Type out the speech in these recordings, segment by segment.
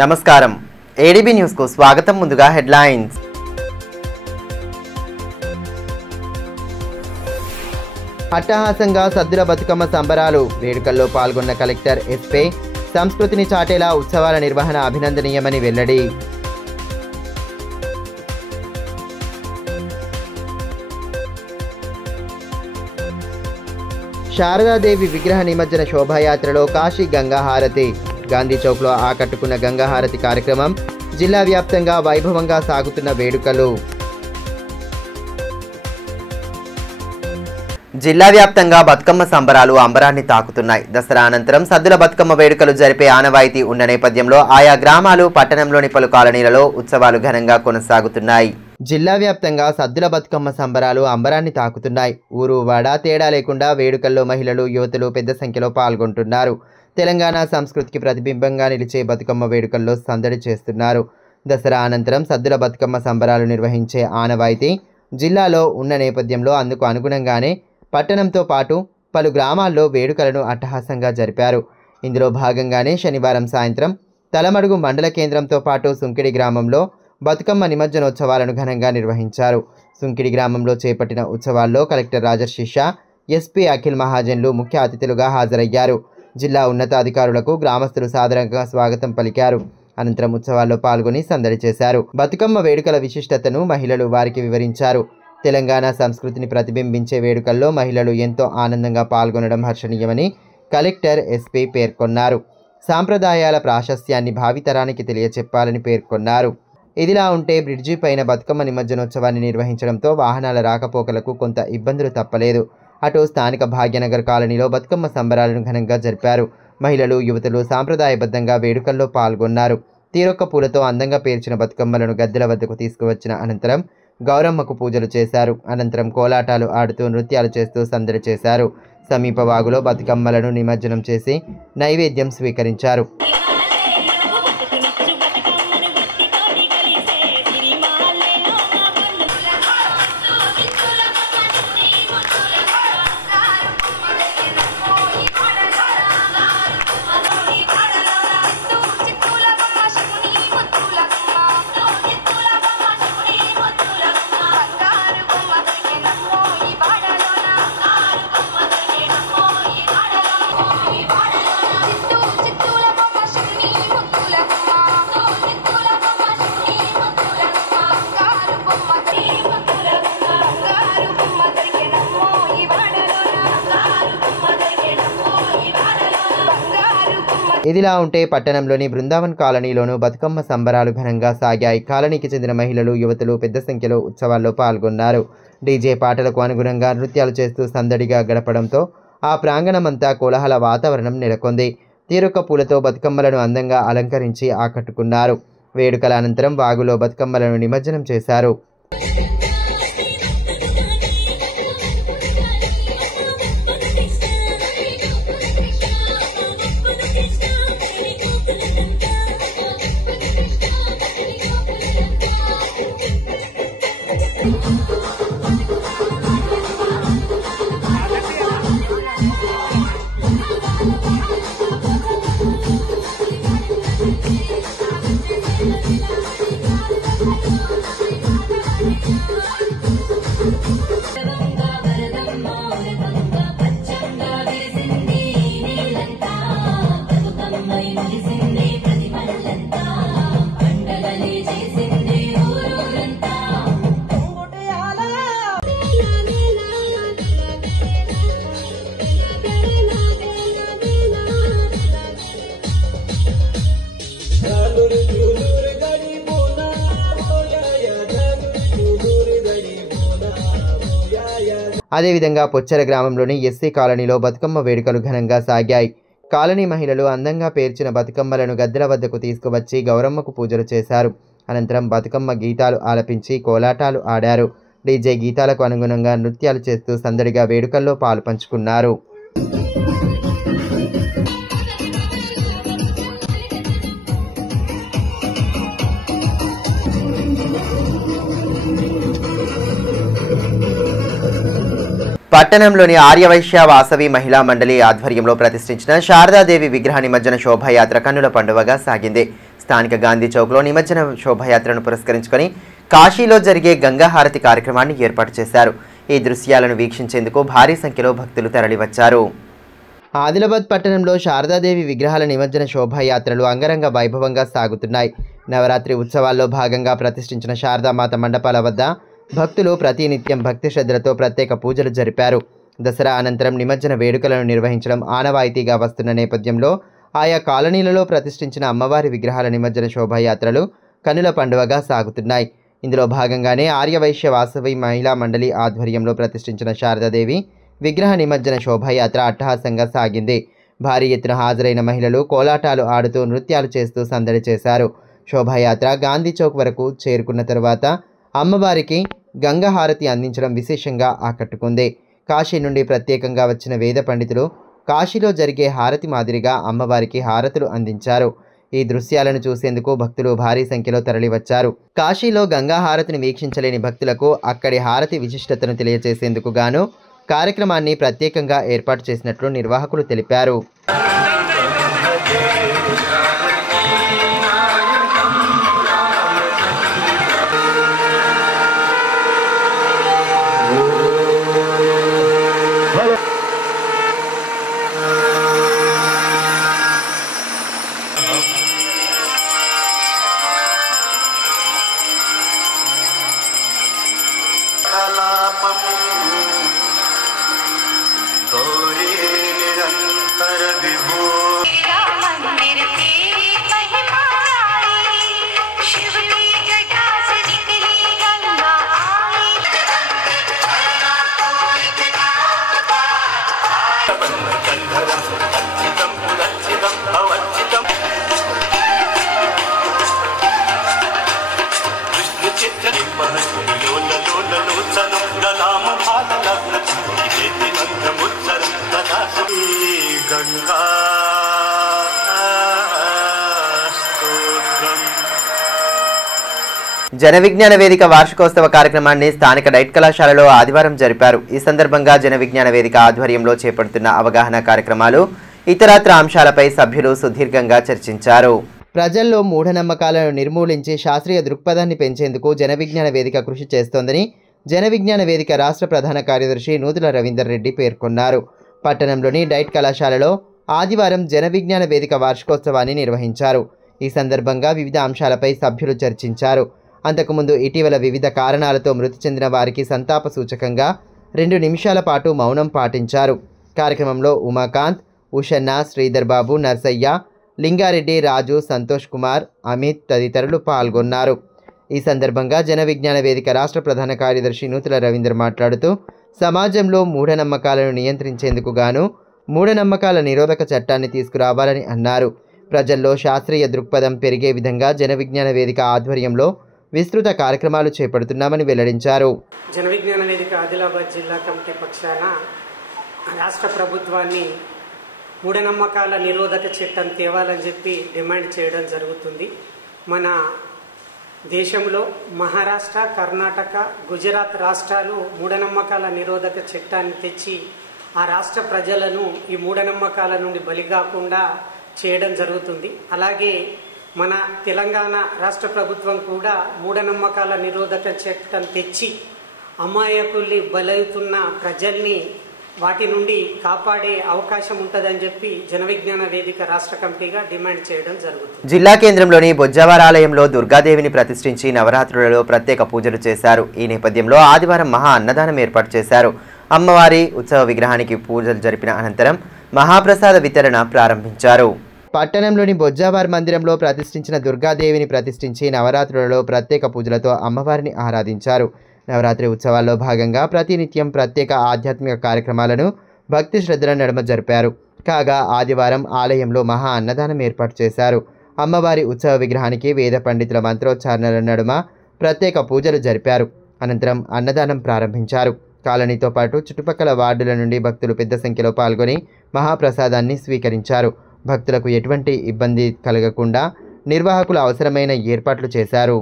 నమస్కారం ADB news కు స్వాగతం. ముందుగా హెడ్లైన్స్. అట్టహాసంగా సద్దుల బతుకమ్మ సంబరాలు. వేడుకల్లో పాల్గొన్న కలెక్టర్ ఎస్పీ. సంస్కృతిని చాటేలా ఉత్సవాల నిర్వహణ అభినందనీయమని వెల్లడి. శారదాదేవి విగ్రహ నిమజ్జన శోభాయాత్రలో కాశీ గంగా హారతి. గాంధీ చౌక్లో ఆకట్టుకున్న గంగా హారతి కార్యక్రమం. జిల్లా వ్యాప్తంగా వైభవంగా సాగుతున్న వేడుకలు. జిల్లా వ్యాప్తంగా బతుకమ్మ సంబరాలు అంబరాన్ని తాకుతున్నాయి. దసరా అనంతరం సద్దుల బతుకమ్మ వేడుకలు జరిపే ఆనవాయితీ ఉన్న నేపథ్యంలో ఆయా గ్రామాలు, పట్టణంలోని పలు కాలనీలలో ఉత్సవాలు ఘనంగా కొనసాగుతున్నాయి. జిల్లా వ్యాప్తంగా సద్దుల బతుకమ్మ సంబరాలు అంబరాన్ని తాకుతున్నాయి. ఊరు వాడ తేడా లేకుండా వేడుకల్లో మహిళలు, యువతులు పెద్ద సంఖ్యలో పాల్గొంటున్నారు. తెలంగాణ సంస్కృతికి ప్రతిబింబంగా నిలిచే బతుకమ్మ వేడుకల్లో సందడి చేస్తున్నారు. దసరా అనంతరం సద్దుల బతుకమ్మ సంబరాలు నిర్వహించే ఆనవాయితీ జిల్లాలో ఉన్న నేపథ్యంలో అందుకు అనుగుణంగానే పట్టణంతో పాటు పలు గ్రామాల్లో వేడుకలను అట్టహాసంగా జరిపారు. ఇందులో భాగంగానే శనివారం సాయంత్రం తలమడుగు మండల కేంద్రంతో పాటు సుంకిడి గ్రామంలో బతుకమ్మ నిమజ్జనోత్సవాలను ఘనంగా నిర్వహించారు. సుంకిడి గ్రామంలో చేపట్టిన ఉత్సవాల్లో కలెక్టర్ రాజర్షి షా, ఎస్పీ అఖిల్ మహాజన్లు ముఖ్య అతిథులుగా హాజరయ్యారు. జిల్లా ఉన్నతాధికారులకు గ్రామస్తులు సాదరంగా స్వాగతం పలికారు. అనంతరం ఉత్సవాల్లో పాల్గొని సందడి చేశారు. బతుకమ్మ వేడుకల విశిష్టతను మహిళలు వారికి వివరించారు. తెలంగాణ సంస్కృతిని ప్రతిబింబించే వేడుకల్లో మహిళలు ఎంతో ఆనందంగా పాల్గొనడం హర్షణీయమని కలెక్టర్ ఎస్పీ పేర్కొన్నారు. సాంప్రదాయాల ప్రాశస్త్యాన్ని భావితరానికి తెలియచెప్పాలని పేర్కొన్నారు. ఇదిలా ఉంటే బ్రిడ్జి పైన బతుకమ్మ నిమజ్జనోత్సవాన్ని నిర్వహించడంతో వాహనాల రాకపోకలకు కొంత ఇబ్బందులు తప్పలేదు. అటు స్థానిక భాగ్యనగర్ కాలనీలో బతుకమ్మ సంబరాలను ఘనంగా జరిపారు. మహిళలు, యువతులు సాంప్రదాయబద్ధంగా వేడుకల్లో పాల్గొన్నారు. తీరొక్క పూలతో అందంగా పేర్చిన బతుకమ్మలను గద్దెల వద్దకు తీసుకువచ్చిన అనంతరం గౌరమ్మకు పూజలు చేశారు. అనంతరం కోలాటాలు ఆడుతూ నృత్యాలు చేస్తూ సందడి చేశారు. సమీప వాగులో బతుకమ్మలను నిమజ్జనం చేసి నైవేద్యం స్వీకరించారు. ఇదిలా ఉంటే పట్టణంలోని బృందావన్ కాలనీలోనూ బతుకమ్మ సంబరాలు ఘనంగా సాగాయి. కాలనీకి చెందిన మహిళలు, యువతులు పెద్ద సంఖ్యలో ఉత్సవాల్లో పాల్గొన్నారు. డీజే పాటలకు అనుగుణంగా నృత్యాలు చేస్తూ సందడిగా గడపడంతో ఆ ప్రాంగణమంతా కోలాహల వాతావరణం నెలకొంది. తీరొక్క పూలతో బతుకమ్మలను అందంగా అలంకరించి ఆకట్టుకున్నారు. వేడుకల అనంతరం వాగులో బతుకమ్మలను నిమజ్జనం చేశారు. అదేవిధంగా పొచ్చెర గ్రామంలోని ఎస్సీ కాలనీలో బతుకమ్మ వేడుకలు ఘనంగా సాగాయి. కాలనీ మహిళలు అందంగా పేర్చిన బతుకమ్మలను గద్దెల వద్దకు తీసుకువచ్చి గౌరమ్మకు పూజలు చేశారు. అనంతరం బతుకమ్మ గీతాలు ఆలపించి కోలాటాలు ఆడారు. డీజే గీతాలకు అనుగుణంగా నృత్యాలు చేస్తూ సందడిగా వేడుకల్లో పాలు పంచుకున్నారు. పట్టణంలోని ఆర్యవైశ్య వాసవి మహిళా మండలి ఆధ్వర్యంలో ప్రతిష్ఠించిన శారదాదేవి విగ్రహ నిమజ్జన శోభాయాత్ర కన్నుల పండువగా సాగింది. స్థానిక గాంధీ చౌక్లో నిమజ్జన శోభయాత్రను పురస్కరించుకొని కాశీలో జరిగే గంగా హారతి కార్యక్రమాన్ని ఏర్పాటు చేశారు. ఈ దృశ్యాలను వీక్షించేందుకు భారీ సంఖ్యలో భక్తులు తరలివచ్చారు. ఆదిలాబాద్ పట్టణంలో శారదాదేవి విగ్రహాల నిమజ్జన శోభాయాత్రలు అంగరంగ వైభవంగా సాగుతున్నాయి. నవరాత్రి ఉత్సవాల్లో భాగంగా ప్రతిష్ఠించిన శారదామాత మండపాల వద్ద భక్తులు ప్రతినిత్యం భక్తి శ్రద్ధలతో ప్రత్యేక పూజలు జరిపారు. దసరా అనంతరం నిమజ్జన వేడుకలను నిర్వహించడం ఆనవాయితీగా వస్తున్న నేపథ్యంలో ఆయా కాలనీలలో ప్రతిష్ఠించిన అమ్మవారి విగ్రహాల నిమజ్జన శోభాయాత్రలు కన్నుల పండువగా సాగుతున్నాయి. ఇందులో భాగంగానే ఆర్యవైశ్య వాసవి మహిళా మండలి ఆధ్వర్యంలో ప్రతిష్ఠించిన శారదాదేవి విగ్రహ నిమజ్జన శోభాయాత్ర అట్టహాసంగా సాగింది. భారీ ఎత్తున హాజరైన మహిళలు కోలాటాలు ఆడుతూ నృత్యాలు చేస్తూ సందడి చేశారు. శోభాయాత్ర గాంధీ చౌక్ వరకు చేరుకున్న తరువాత అమ్మవారికి గంగా హారతి అందించడం విశేషంగా ఆకట్టుకుంది. కాశీ నుండి ప్రత్యేకంగా వచ్చిన వేద పండితులు కాశీలో జరిగే హారతి మాదిరిగా అమ్మవారికి హారతులు అందించారు. ఈ దృశ్యాలను చూసేందుకు భక్తులు భారీ సంఖ్యలో తరలివచ్చారు. కాశీలో గంగా హారతిని వీక్షించలేని భక్తులకు అక్కడి హారతి విశిష్టతను తెలియజేసేందుకు గాను కార్యక్రమాన్ని ప్రత్యేకంగా ఏర్పాటు చేసినట్లు నిర్వాహకులు తెలిపారు. జన విజ్ఞాన వేదిక వార్షికోత్సవ కార్యక్రమాన్ని స్థానిక డైట్ కళాశాలలో ఆదివారం జరిపారు. ఈ సందర్భంగా జన విజ్ఞాన వేదిక ఆధ్వర్యంలో చేపడుతున్న అవగాహన కార్యక్రమాలు ఇతరత్ర అంశాలపై సభ్యులు సుదీర్ఘంగా చర్చించారు. ప్రజల్లో మూఢనమ్మకాలను నిర్మూలించి శాస్త్రీయ దృక్పథాన్ని పెంచేందుకు జన విజ్ఞాన వేదిక కృషి చేస్తోందని జన విజ్ఞాన వేదిక రాష్ట్ర ప్రధాన కార్యదర్శి నూతుల రవీందర్ రెడ్డి పేర్కొన్నారు. పట్టణంలోని డైట్ కళాశాలలో ఆదివారం జన విజ్ఞాన వేదిక వార్షికోత్సవాన్ని నిర్వహించారు. ఈ సందర్భంగా వివిధ అంశాలపై సభ్యులు చర్చించారు. అంతకుముందు ఇటీవల వివిధ కారణాలతో మృతి చెందిన వారికి సంతాప సూచకంగా 2 నిమిషాల పాటు మౌనం పాటించారు. కార్యక్రమంలో ఉమాకాంత్, ఉషన్న, శ్రీధర్ బాబు, నర్సయ్య, లింగారెడ్డి, రాజు, సంతోష్ కుమార్, అమిత్ తదితరులు పాల్గొన్నారు. ఈ సందర్భంగా జన విజ్ఞాన వేదిక రాష్ట్ర ప్రధాన కార్యదర్శి నూతుల రవీందర్ మాట్లాడుతూ సమాజంలో మూఢనమ్మకాలను నియంత్రించేందుకు గాను మూఢనమ్మకాల నిరోధక చట్టాన్ని తీసుకురావాలని అన్నారు. ప్రజల్లో శాస్త్రీయ దృక్పథం పెరిగే విధంగా జన విజ్ఞాన వేదిక ఆధ్వర్యంలో విస్తృత కార్యక్రమాలు చేపడుతున్నామని వెల్లడించారు. జన విజ్ఞాన వేదిక ఆదిలాబాద్ జిల్లా కమిటీ పక్షాన రాష్ట్ర ప్రభుత్వాన్ని మూఢనమ్మకాల నిరోధక చట్టం తేవాలని చెప్పి డిమాండ్ చేయడం జరుగుతుంది. మన దేశంలో మహారాష్ట్ర, కర్ణాటక, గుజరాత్ రాష్ట్రాలు మూఢనమ్మకాల నిరోధక చట్టాన్ని తెచ్చి ఆ రాష్ట్ర ప్రజలను ఈ మూఢనమ్మకాల నుండి బలిగాకుండా చేయడం జరుగుతుంది. అలాగే మన తెలంగాణ రాష్ట్ర ప్రభుత్వం కూడా మూఢనమ్మకాల నిరోధక చట్టం తెచ్చి అమాయకుల్ని బలవుతున్న ప్రజల్ని వాటి నుండి కాపాడే అవకాశం ఉంటుందని చెప్పి జన విజ్ఞాన వేదిక రాష్ట్ర కమిటీగా డిమాండ్ చేయడం జరుగుతుంది. జిల్లా కేంద్రంలోని బొజ్జావార ఆలయంలో దుర్గాదేవిని ప్రతిష్ఠించి నవరాత్రులలో ప్రత్యేక పూజలు చేశారు. ఈ నేపథ్యంలో ఆదివారం మహా అన్నదానం ఏర్పాటు చేశారు. అమ్మవారి ఉత్సవ విగ్రహానికి పూజలు జరిపిన అనంతరం మహాప్రసాద వితరణ ప్రారంభించారు. పట్టణంలోని బొజ్జావార్ మందిరంలో ప్రతిష్ఠించిన దుర్గాదేవిని ప్రతిష్ఠించి నవరాత్రులలో ప్రత్యేక పూజలతో అమ్మవారిని ఆరాధించారు. నవరాత్రి ఉత్సవాల్లో భాగంగా ప్రతినిత్యం ప్రత్యేక ఆధ్యాత్మిక కార్యక్రమాలను భక్తి శ్రద్ధల నడుమ జరిపారు. కాగా ఆదివారం ఆలయంలో మహా అన్నదానం ఏర్పాటు చేశారు. అమ్మవారి ఉత్సవ విగ్రహానికి వేద పండితుల మంత్రోచ్చారణల నడుమ ప్రత్యేక పూజలు జరిపారు. అనంతరం అన్నదానం ప్రారంభించారు. కాలనీతో పాటు చుట్టుపక్కల వార్డుల నుండి భక్తులు పెద్ద సంఖ్యలో పాల్గొని మహాప్రసాదాన్ని స్వీకరించారు. భక్తులకు ఎటువంటి ఇబ్బంది కలగకుండా నిర్వాహకులు అవసరమైన ఏర్పాట్లు చేశారు.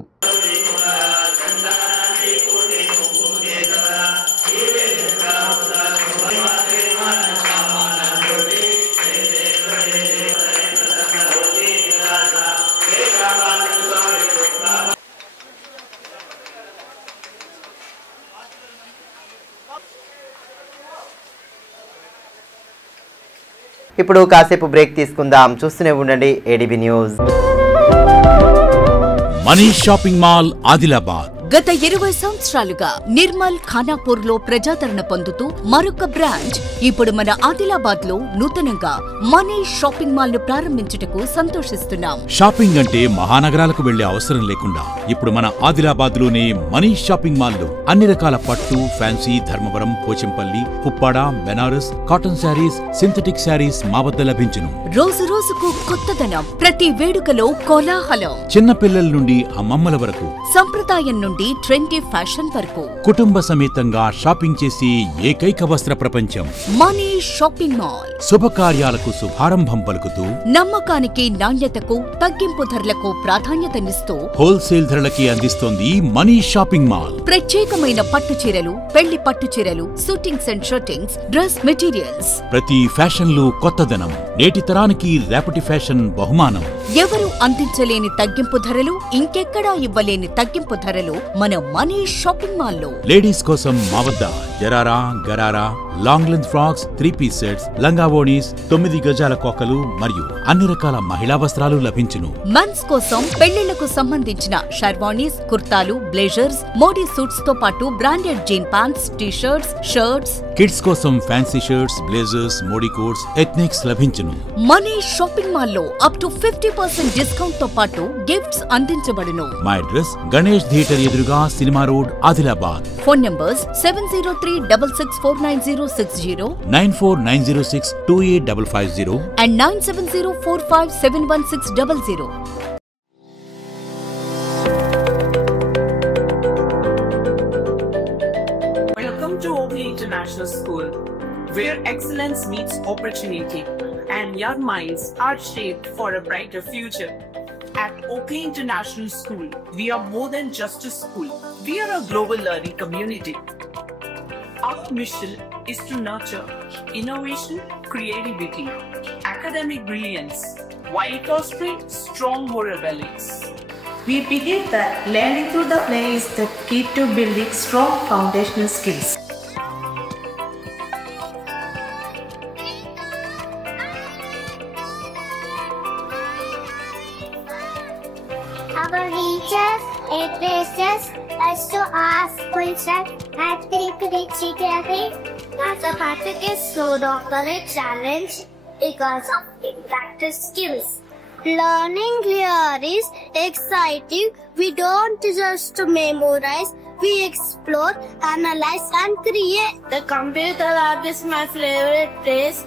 ఇప్పుడు కాసేపు బ్రేక్ తీసుకుందాం. చూస్తూనే ఉండండి ADB news. Manish shopping mall Adilabad గత 20 సంవత్సరాలుగా నిర్మల్ ఖానాపూర్ లో ప్రజాదరణ పొందుతూ మరొక బ్రాంచ్ ఇప్పుడు మన ఆదిలాబాద్ లో నూతనంగా మనీష్ షాపింగ్ మాల్ ను ప్రారంభించుటకు సంతోషిస్తున్నాం. షాపింగ్ అంటే మహానగరాలకు వెళ్లే అవసరం లేకుండా ఇప్పుడు మన ఆదిలాబాద్ లోనే మనీష్ షాపింగ్ మాల్ లో అన్ని రకాల పట్టు, fancy, Dharmavaram, Pochampally, Puppada, Banaras, cotton sarees, synthetic sarees మా వద్ద లభించును. రోజు రోజుకు కొత్తదనం, ప్రతి వేడుకలో కోలాహలం. చిన్న పిల్లల నుండి అమ్మమ్మల వరకు, సంప్రదాయం నుండి ట్రెండీ ఫ్యాషన్ వరకు కుటుంబ సమేతంగా షాపింగ్ చేసి ఏకైక వస్త్ర ప్రపంచం మనీష్ షాపింగ్ మాల్. శుభకార్యాలకు శుభారంభం పలుకుతూ, నమ్మకానికి, నాణ్యతకు, తగ్గింపు ధరలకు ప్రాధాన్యతనిస్తూ హోల్సేల్ ధరలకి అందిస్తోంది మనీష్ షాపింగ్ మాల్. ప్రత్యేకమైన పట్టు చీరలు, పెళ్లి పట్టు చీరలు, shootings and shirtings, dress materials. ప్రతి ఫ్యాషన్ లో కొత్తదనం, నేటి తరానికి రేపటి ఫ్యాషన్ బహుమానం. ఎవరు అందించలేని తగ్గింపు ధరలు, ఇంకెక్కడా ఇవ్వలేని తగ్గింపు ధరలు మన మనీష్ షాపింగ్ మాల్ లో. లేడీస్ కోసం మా వద్ద జరారా, gharara, long length frocks, 3-piece sets, లంగావోణీస్, 9 గజాల కోకలు మరియు అన్ని రకాల మహిళా వస్త్రాలు లభించును. మెన్స్ కోసం పెళ్లిళ్లకు సంబంధించిన షర్వాణీస్, కుర్తాలు, బ్లేజర్స్, మోడీ సూట్స్ తో పాటు branded jean pants, T-shirts, shirts. Kids కోసం fancy shirts, blazers, Modi coats, ethnics లభించును. మనీష్ షాపింగ్ మాల్ లో అప్ టు 50% డిస్కౌంట్ తో పాటు గిఫ్ట్స్ అందించబడును. మా అడ్రస్ గణేష్ థియేటర్ ఎదురుగా, cinema road, Adilabad. Phone numbers 703-6649-060 9490628550 and 9704571600. Welcome to Oakley International School, where excellence meets opportunity and young minds are shaped for a brighter future. At Oakley International School, we are more than just a school. We are a global learning community. Our mission is to nurture innovation, creativity, academic brilliance, while fostering strong moral values. We believe that learning through the play is the key to building strong foundational skills. Our teachers encourages us to ask questions and think critically. The practice is so a challenge because of practice skills. Learning here is exciting. We don't just memorize, we explore, analyze and create. The computer lab is my favorite place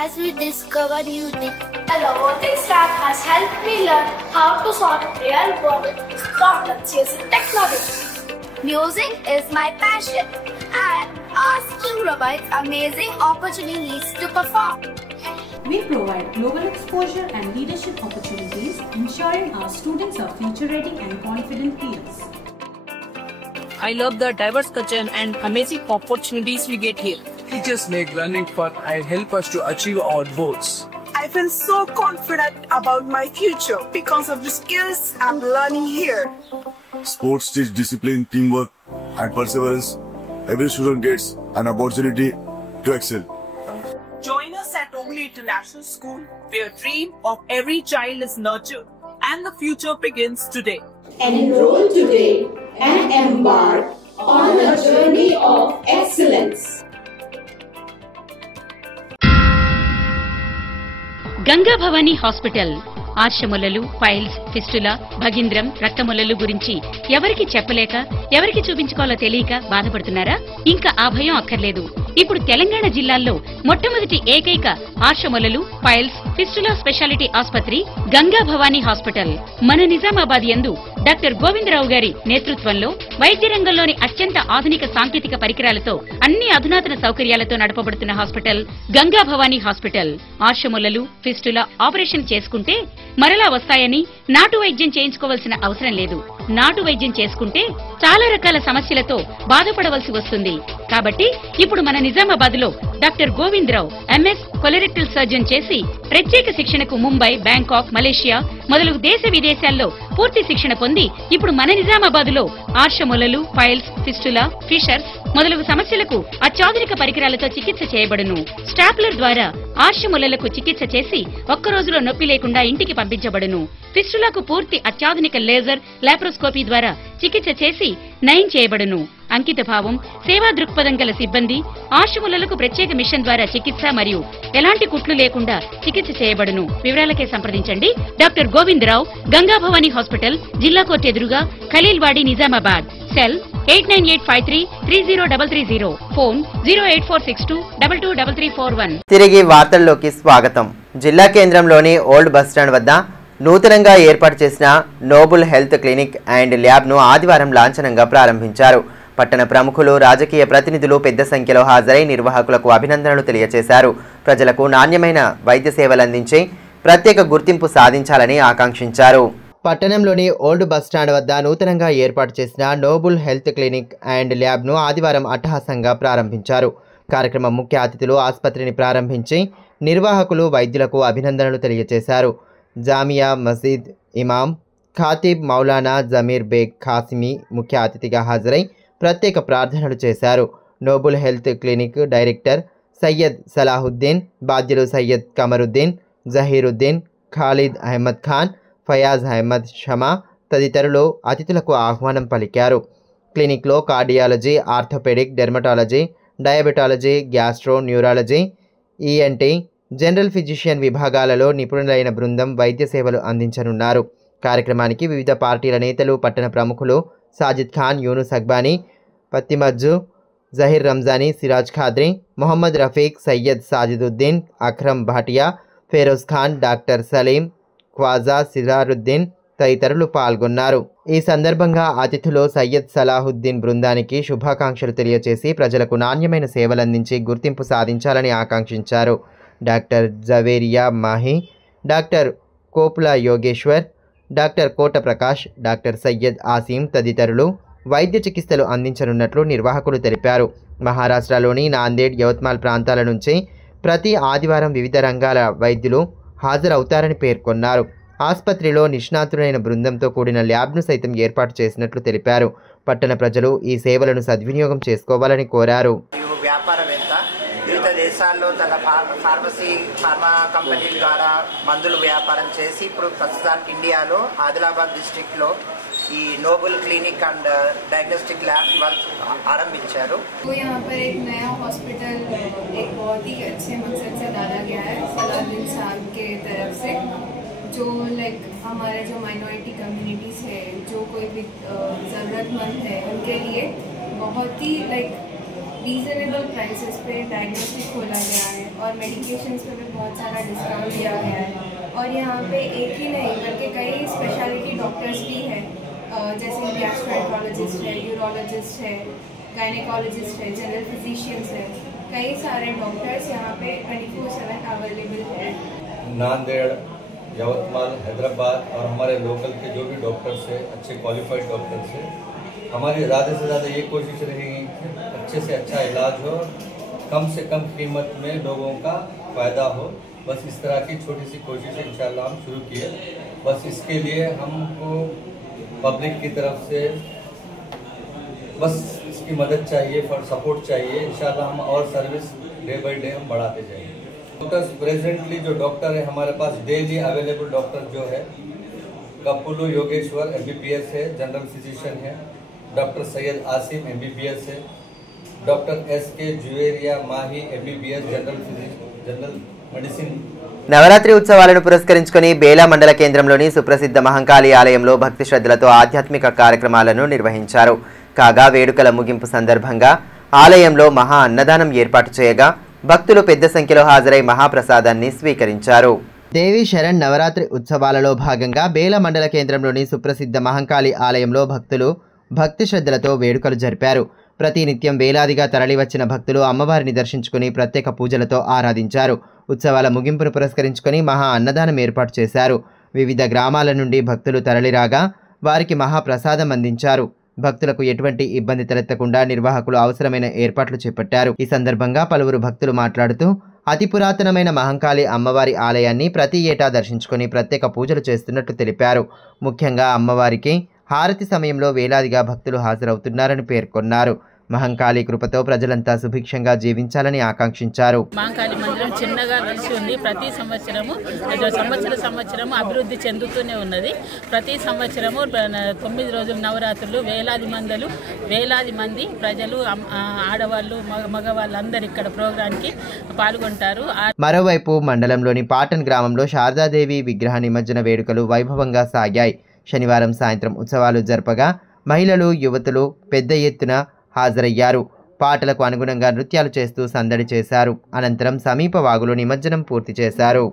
as we discover new things. The robotics lab has helped me learn how to solve real world problems using technology. Music is my passion and our school provides amazing opportunities to perform. We provide global exposure and leadership opportunities, ensuring our students are future-ready and confident peers. I love the diverse culture and amazing opportunities we get here. Teachers make learning fun and help us to achieve our goals. I feel so confident about my future because of the skills I'm learning here. Sports teach discipline, teamwork, and perseverance. Every student gets an opportunity to excel. Join us at Oakley International School, where dream of every child is nurtured and the future begins today. Enroll today and embark on a journey of excellence. Ganga Bhavani hospital ఆశ్రములలు, piles, fistula, భగింద్రం, రక్తములలు గురించి ఎవరికి చెప్పలేక, ఎవరికి చూపించుకోవాలో తెలియక బాధపడుతున్నారా? ఇంకా ఆ భయం అక్కర్లేదు. ఇప్పుడు తెలంగాణ జిల్లాల్లో మొట్టమొదటి ఏకైక ఆశ్రములలు, పైల్స్, ఫిస్టులా స్పెషాలిటీ ఆసుపత్రి గంగా భవానీ హాస్పిటల్ మన నిజామాబాద్ యందు డాక్టర్ గోవిందరావు గారి నేతృత్వంలో వైద్య రంగంలోని అత్యంత ఆధునిక సాంకేతిక పరికరాలతో అన్ని అధునాతన సౌకర్యాలతో నడపబడుతున్న హాస్పిటల్ గంగా భవానీ హాస్పిటల్. ఆశ్రములలు, ఫిస్టులా ఆపరేషన్ చేసుకుంటే మరలా వస్తాయని నాటు వైద్యం చేయించుకోవాల్సిన అవసరం లేదు. నాటు వైద్యం చేసుకుంటే చాలా రకాల సమస్యలతో బాధపడవలసి వస్తుంది. కాబట్టి ఇప్పుడు మన నిజామాబాద్ లో doctor Govindarao MS colorectal surgeon చేసి ప్రత్యేక శిక్షణకు ముంబై, బ్యాంకాక్, మలేషియా మొదలగు దేశ విదేశాల్లో పూర్తి శిక్షణ పొంది పొంది ఇప్పుడు మన నిజామాబాద్లో ఆర్షములలు, పైల్స్, ఫిస్టులా, ఫిషర్స్ మొదలగు సమస్యలకు అత్యాధునిక పరికరాలతో చికిత్స చేయబడును. స్టాప్లర్ ద్వారా ఆర్షములలకు చికిత్స చేసి ఒక్క రోజులో నొప్పి లేకుండా ఇంటికి పంపించబడును. ఫిస్టులకు పూర్తి అత్యాధునిక లేజర్, లాప్రోస్కోపీ ద్వారా చికిత్స చేసి నయం చేయబడును. అంకిత భావం, సేవా దృక్పథం గల సిబ్బంది, ఆర్షములలకు ప్రత్యేక మిషన్ ద్వారా చికిత్స మరియు ఎలాంటి కుట్లు లేకుండా చికిత్స చేయబడును. వివరాలకే సంప్రదించండి. డాక్టర్ గోవిందరావు, గంగా భవానీ హాస్పిటల్, జిల్లా కోర్టు ఎదురుగా, ఖలీల్వాడి, నిజామాబాద్. సెల్ 8985330330. ఫోన్ 08462223341. తిరిగి వార్తల్లోకి స్వాగతం. జిల్లా కేంద్రంలోని ఓల్డ్ బస్టాండ్ వద్ద నూతనంగా ఏర్పాటు చేసిన నోబుల్ హెల్త్ క్లినిక్ అండ్ ల్యాబ్ను ఆదివారం లాంఛనంగా ప్రారంభించారు. పట్టణ ప్రముఖులు, రాజకీయ ప్రతినిధులు పెద్ద సంఖ్యలో హాజరై నిర్వాహకులకు అభినందనలు తెలియజేశారు. ప్రజలకు నాణ్యమైన వైద్య సేవలందించి ప్రత్యేక గుర్తింపు సాధించాలని ఆకాంక్షించారు. పట్టణంలోని ఓల్డ్ బస్టాండ్ వద్ద నూతనంగా ఏర్పాటు చేసిన నోబుల్ హెల్త్ క్లినిక్ అండ్ ల్యాబ్ను ఆదివారం అట్టహాసంగా ప్రారంభించారు. కార్యక్రమం ముఖ్య అతిథులు ఆసుపత్రిని ప్రారంభించి నిర్వాహకులు, వైద్యులకు అభినందనలు తెలియజేశారు. జామియా మసీద్ ఇమాం ఖాతిబ్ మౌలానా జమీర్ బేగ్ ఖాసిమీ ముఖ్య అతిథిగా హాజరై ప్రత్యేక ప్రార్థనలు చేశారు. Noble health clinic director Syed Salahuddin, బాధ్యులు సయ్యద్ కమరుద్దీన్, జహీరుద్దీన్, ఖాలిద్ అహ్మద్ ఖాన్, ఫయాజ్ అహ్మద్ షమా తదితరులు అతిథులకు ఆహ్వానం పలికారు. క్లినిక్లో cardiology, orthopaedic, dermatology, diabetology, gastro, neurology, ENT, general physician విభాగాలలో నిపుణులైన బృందం వైద్య సేవలు అందించనున్నారు. కార్యక్రమానికి వివిధ పార్టీల నేతలు, పట్టణ ప్రముఖులు సాజిద్ ఖాన్, యూనుస్ అక్బానీ, పత్తిమజ్జు, జహీర్ రంజానీ, సిరాజ్ ఖాద్రీ, మొహమ్మద్ రఫీక్, సయ్యద్ సాజిదుద్దీన్, అక్రమ్ భాటియా, ఫెరోజ్ ఖాన్, డాక్టర్ సలీం, ఖ్వాజా సిరారుద్దీన్ తదితరులు పాల్గొన్నారు. ఈ సందర్భంగా అతిథులు సయ్యద్ సలాహుద్దీన్ బృందానికి శుభాకాంక్షలు తెలియజేసి ప్రజలకు నాణ్యమైన సేవలందించి గుర్తింపు సాధించాలని ఆకాంక్షించారు. Doctor Javeria Mahi, doctor Kopula Yogeshwar, doctor Kota Prakash, doctor Syed Aseem తదితరులు వైద్య చికిత్సలు అందించనున్నట్లు నిర్వాహకులు తెలిపారు. మహారాష్ట్రలోని నాందేడ్, యవత్మాల్ ప్రాంతాల నుంచి ప్రతి ఆదివారం వివిధ రంగాల వైద్యులు హాజరవుతారని పేర్కొన్నారు. ఆసుపత్రిలో నిష్ణాతులైన బృందంతో కూడిన ల్యాబ్ను సైతం ఏర్పాటు చేసినట్లు తెలిపారు. పట్టణ ప్రజలు ఈ సేవలను సద్వినియోగం చేసుకోవాలని కోరారు. వ్యాపారవేత్త వివిధ దేశాల్లో తన ఫార్మా కంపెనీల ద్వారా మందులు వ్యాపారం చేసి ఇప్పుడు ప్రస్తుతానికి ఇండియాలో ఆదిలాబాద్ డిస్ట్రిక్ట్లో ఈ noble clinic and diagnostic lab వాళ్ళు ఆరంభించారు. तो यहाँ पर एक नया हॉस्पिटल एक बहुत ही अच्छे मकसद से डाला गया है सलाहुद्दीन साहब के तरफ से, जो हमारे जो माइनॉरिटी कम्युनिटीज है, जो कोई भी ज़रूरतमंद है, उनके लिए बहुत ही रीजनेबल प्राइसेस पे डायग्नोस्टिक खोला गया है और मेडिकेशंस पे भी बहुत सारा डिस्काउंट दिया गया है. और यहाँ पे एक ही नहीं बल्कि कई स्पेशलिटी डॉक्टर्स भी हैं, जैसे गैस्ट्रोएंट्रोलॉजिस्ट है, यूरोलॉजिस्ट है, गायनेकोलॉजिस्ट है, जनरल फिजिशियंस है. कई सारे डॉक्टर्स यहाँ पे 24/7 अवेलेबल है. नांदेड़, यवतमाल, हैदराबाद और हमारे लोकल के जो भी डॉक्टर्स है, अच्छे क्वालिफाइड डॉक्टर्स है, हमारी ज़्यादा से ज़्यादा ये कोशिश रहेगी कि अच्छे से अच्छा इलाज हो, कम से कम कीमत में लोगों का फ़ायदा हो. बस इस तरह की छोटी सी कोशिश इंशाल्लाह हम शुरू किए. बस इसके लिए हमको पब्लिक की तरफ से बस इसकी मदद चाहिए, फॉर सपोर्ट चाहिए. इंशाल्लाह हम और सर्विस डे बाय डे हम बढ़ाते जाएंगे. डॉक्टर्स प्रेजेंटली जो डॉक्टर है हमारे पास डेली अवेलेबल डॉक्टर जो है कपुलू योगेश्वर MBBS है, जनरल फिजिशियन है. डॉक्टर सैयद आसिम MBBS है. डॉक्टर SK जुवेरिया माही MBBS जनरल మెడిసిన్. నవరాత్రి ఉత్సవాలను పురస్కరించుకొని బేలా మండల కేంద్రంలోని సుప్రసిద్ధ మహంకాళి ఆలయంలో భక్తి శ్రద్ధలతో ఆధ్యాత్మిక కార్యక్రమాలను నిర్వహించారు. కాగా వేడుకల ముగింపు సందర్భంగా ఆలయంలో మహా అన్నదానం ఏర్పాటు చేయగా భక్తులు పెద్ద సంఖ్యలో హాజరై మహాప్రసాదాన్ని స్వీకరించారు. దేవి శరణ్ నవరాత్రి ఉత్సవాలలో భాగంగా బేలా మండల కేంద్రంలోని సుప్రసిద్ధ మహంకాళి ఆలయంలో భక్తులు భక్తి శ్రద్ధలతో వేడుకలు జరిపారు. ప్రతినిత్యం వేలాదిగా తరలివచ్చిన భక్తులు అమ్మవారిని దర్శించుకుని ప్రత్యేక పూజలతో ఆరాధించారు. ఉత్సవాల ముగింపును పురస్కరించుకొని మహా అన్నదానం ఏర్పాటు చేశారు. వివిధ గ్రామాల నుండి భక్తులు తరలిరాగా వారికి మహాప్రసాదం అందించారు. భక్తులకు ఎటువంటి ఇబ్బంది తలెత్తకుండా నిర్వాహకులు అవసరమైన ఏర్పాట్లు చేపట్టారు. ఈ సందర్భంగా పలువురు భక్తులు మాట్లాడుతూ అతి పురాతనమైన మహంకాళి అమ్మవారి ఆలయాన్ని ప్రతి ఏటా దర్శించుకొని ప్రత్యేక పూజలు చేస్తున్నట్లు తెలిపారు. ముఖ్యంగా అమ్మవారికి హారతి సమయంలో వేలాదిగా భక్తులు హాజరవుతున్నారని పేర్కొన్నారు. మహంకాళి కృపతో ప్రజలంతా సుభిక్షంగా జీవించాలని ఆకాంక్షించారు. మహంకాళి మందిరం చిన్నగా కలిసి ఉంది. ప్రతి సంవత్సరము అభివృద్ధి చెందుతూనే ఉన్నది. ప్రతి సంవత్సరము 9 రోజులు నవరాత్రులు వేలాది మంది ప్రజలు, ఆడవాళ్ళు, మగవాళ్ళు అందరు ఇక్కడ ప్రోగ్రాంకి పాల్గొంటారు. మరోవైపు మండలంలోని పాటన్ గ్రామంలో శారదాదేవి విగ్రహ నిమజ్జన వేడుకలు వైభవంగా సాగాయి. శనివారం సాయంత్రం ఉత్సవాలు జరపగా మహిళలు, యువతులు పెద్ద ఎత్తున హాజరయ్యారు. పాటలకు అనుగుణంగా నృత్యాలు చేస్తూ సందడి చేశారు. అనంతరం సమీప వాగులో నిమజ్జనం పూర్తి చేశారు.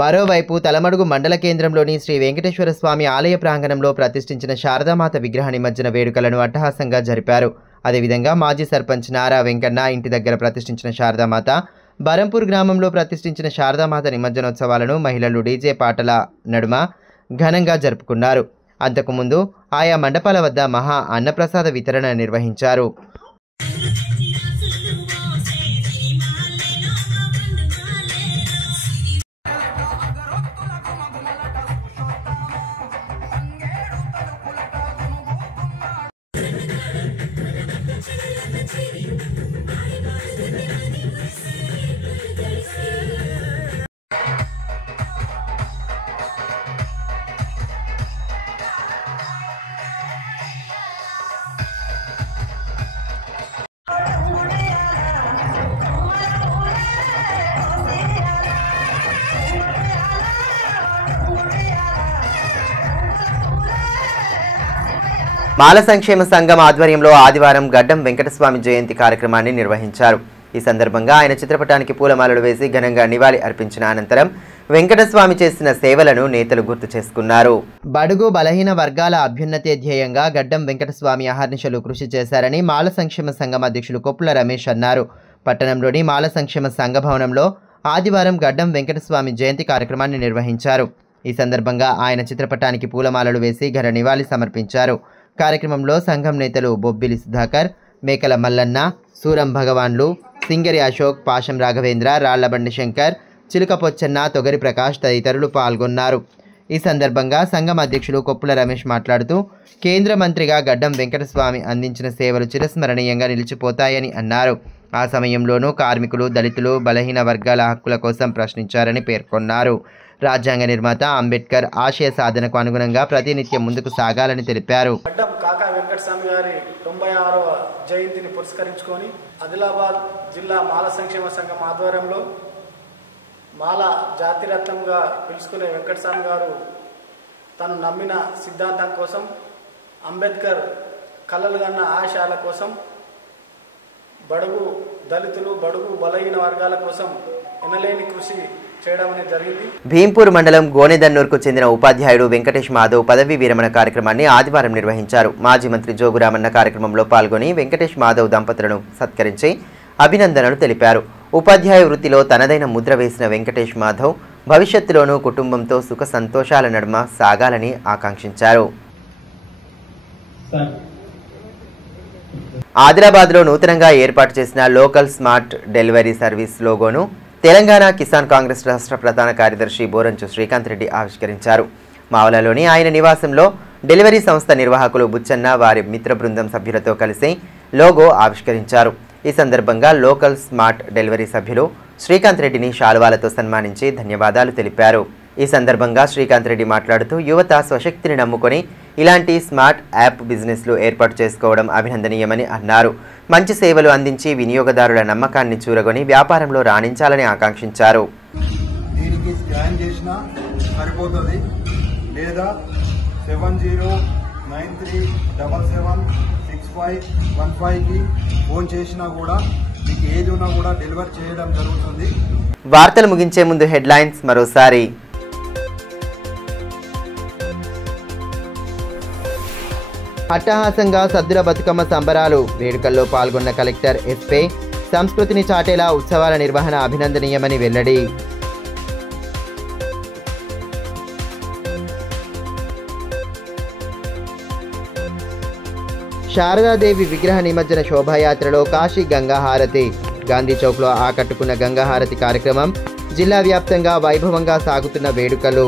మరోవైపు తలమడుగు మండల కేంద్రంలోని శ్రీ వెంకటేశ్వర స్వామి ఆలయ ప్రాంగణంలో ప్రతిష్ఠించిన శారదామాత విగ్రహ నిమజ్జన వేడుకలను అట్టహాసంగా జరిపారు. అదేవిధంగా మాజీ సర్పంచ్ నారా వెంకన్న ఇంటి దగ్గర ప్రతిష్ఠించిన శారదామాత, బరంపూర్ గ్రామంలో ప్రతిష్ఠించిన శారదామాత నిమజ్జనోత్సవాలను మహిళలు డీజే పాటల నడుమ ఘనంగా జరుపుకున్నారు. అంతకుముందు ఆయా మండపాల వద్ద మహా అన్నప్రసాద వితరణ నిర్వహించారు. మాల సంక్షేమ సంఘం ఆధ్వర్యంలో ఆదివారం గడ్డం వెంకటస్వామి జయంతి కార్యక్రమాన్ని నిర్వహించారు. ఈ సందర్భంగా ఆయన చిత్రపటానికి పూలమాలలు వేసి ఘనంగా నివాళి అర్పించిన అనంతరం వెంకటస్వామి చేసిన సేవలను నేతలు గుర్తు చేసుకున్నారు. బడుగు బలహీన వర్గాల అభ్యున్నతే ధ్యేయంగా గడ్డం వెంకటస్వామి అహర్నిశలు కృషి చేశారని మాల సంక్షేమ సంఘం అధ్యక్షులు కొప్పుల రమేష్ అన్నారు. పట్టణంలోని మాల సంక్షేమ సంఘ భవనంలో ఆదివారం గడ్డం వెంకటస్వామి జయంతి కార్యక్రమాన్ని నిర్వహించారు. ఈ సందర్భంగా ఆయన చిత్రపటానికి పూలమాలలు వేసి ఘన నివాళి సమర్పించారు. కార్యక్రమంలో సంఘం నేతలు బొబ్బిలి సుధాకర్, మేకల మల్లన్న, సూరం భగవాన్లు, సింగరి అశోక్, పాశం రాఘవేంద్ర, రాళ్లబండి శంకర్, చిలుకపొచ్చన్న, తొగరి ప్రకాష్ తదితరులు పాల్గొన్నారు. ఈ సందర్భంగా సంఘం అధ్యక్షులు కొప్పుల రమేష్ మాట్లాడుతూ కేంద్ర మంత్రిగా గడ్డం వెంకటస్వామి అందించిన సేవలు చిరస్మరణీయంగా నిలిచిపోతాయని అన్నారు. ఆ సమయంలోనూ కార్మికులు, దళితులు, బలహీన వర్గాల హక్కుల కోసం ప్రశ్నించారని పేర్కొన్నారు. రాజ్యాంగ నిర్మాత అంబేద్కర్ ఆశయ సాధనకు అనుగుణంగా ప్రతినిత్యం ముందుకు సాగాలని తెలిపారు. గడ్డం కాకా వెంకటస్వామి గారి 96వ జయంతిని పురస్కరించుకొని ఆదిలాబాద్ జిల్లా మాల సంక్షేమ సంఘం ఆధ్వర్యంలో మాల జాతిరత్నంగా పిలుచుకునే వెంకటస్వామి గారు తను నమ్మిన సిద్ధాంతం కోసం, అంబేద్కర్ కలలు కన్న ఆశయాల కోసం, బడుగు దళితులు, బడుగు బలహీన వర్గాల కోసం ఎనలేని కృషి చేయడం అనేది జరిగింది. భీంపూర్ మండలం గోనెదన్నూర్కు చెందిన ఉపాధ్యాయుడు వెంకటేష్ మాధవ్ పదవీ విరమణ కార్యక్రమాన్ని ఆదివారం నిర్వహించారు. మాజీ మంత్రి జోగురామన్న కార్యక్రమంలో పాల్గొని వెంకటేష్ మాధవ్ దంపతులను సత్కరించి అభినందనలు తెలిపారు. ఉపాధ్యాయ వృత్తిలో తనదైన ముద్ర వేసిన వెంకటేష్ మాధవ్ భవిష్యత్తులోనూ కుటుంబంతో సుఖ సంతోషాల నడుమ సాగాలని ఆకాంక్షించారు. ఆదిలాబాద్లో నూతనంగా ఏర్పాటు చేసిన లోకల్ స్మార్ట్ డెలివరీ సర్వీస్ లోగోను తెలంగాణ కిసాన్ కాంగ్రెస్ రాష్ట్ర ప్రధాన కార్యదర్శి బోరంచు శ్రీకాంత్ రెడ్డి ఆవిష్కరించారు. మావలలోని ఆయన నివాసంలో డెలివరీ సంస్థ నిర్వాహకులు బుచ్చన్న వారి మిత్ర బృందం సభ్యులతో కలిసి లోగో ఆవిష్కరించారు. ఈ సందర్భంగా లోకల్ స్మార్ట్ డెలివరీ సభ్యులు శ్రీకాంత్ రెడ్డిని శాలువాలతో సన్మానించి ధన్యవాదాలు తెలిపారు. ఈ సందర్భంగా శ్రీకాంత్ రెడ్డి మాట్లాడుతూ యువత స్వశక్తిని నమ్ముకొని ఇలాంటి స్మార్ట్ యాప్ బిజినెస్లు ఏర్పాటు చేసుకోవడం అభినందనీయమని అన్నారు. మంచి సేవలు అందించి వినియోగదారుల నమ్మకాన్ని చూరగొని వ్యాపారంలో రాణించాలని ఆకాంక్షించారు. దీనికి స్కాన్ చేసినా సరిపోతుంది, లేదా 70937776 6515కి ఫోన్ చేసినా కూడా మీకు ఏది ఉన్నా కూడా డెలివర్ చేయడం జరుగుతుంది. వార్తలు ముగించే ముందు హెడ్లైన్స్ మరోసారి. అట్టహాసంగా సద్దుల బతుకమ్మ సంబరాలు. వేడుకల్లో పాల్గొన్న కలెక్టర్ ఎస్పే. సంస్కృతిని చాటేలా ఉత్సవాల నిర్వహణ అభినందనీయమని వెల్లడి. శారదాదేవి విగ్రహ నిమజ్జన శోభాయాత్రలో కాశీ గంగాహారతి. గాంధీ చౌక్లో ఆకట్టుకున్న గంగాహారతి కార్యక్రమం. జిల్లా వ్యాప్తంగా వైభవంగా సాగుతున్న వేడుకలు.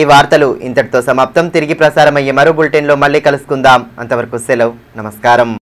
ఈ వార్తలు ఇంతటితో సమాప్తం. తిరిగి ప్రసారమయ్యే మరో బులెటిన్లో మళ్ళీ కలుసుకుందాం. అంతవరకు సెలవు. నమస్కారం.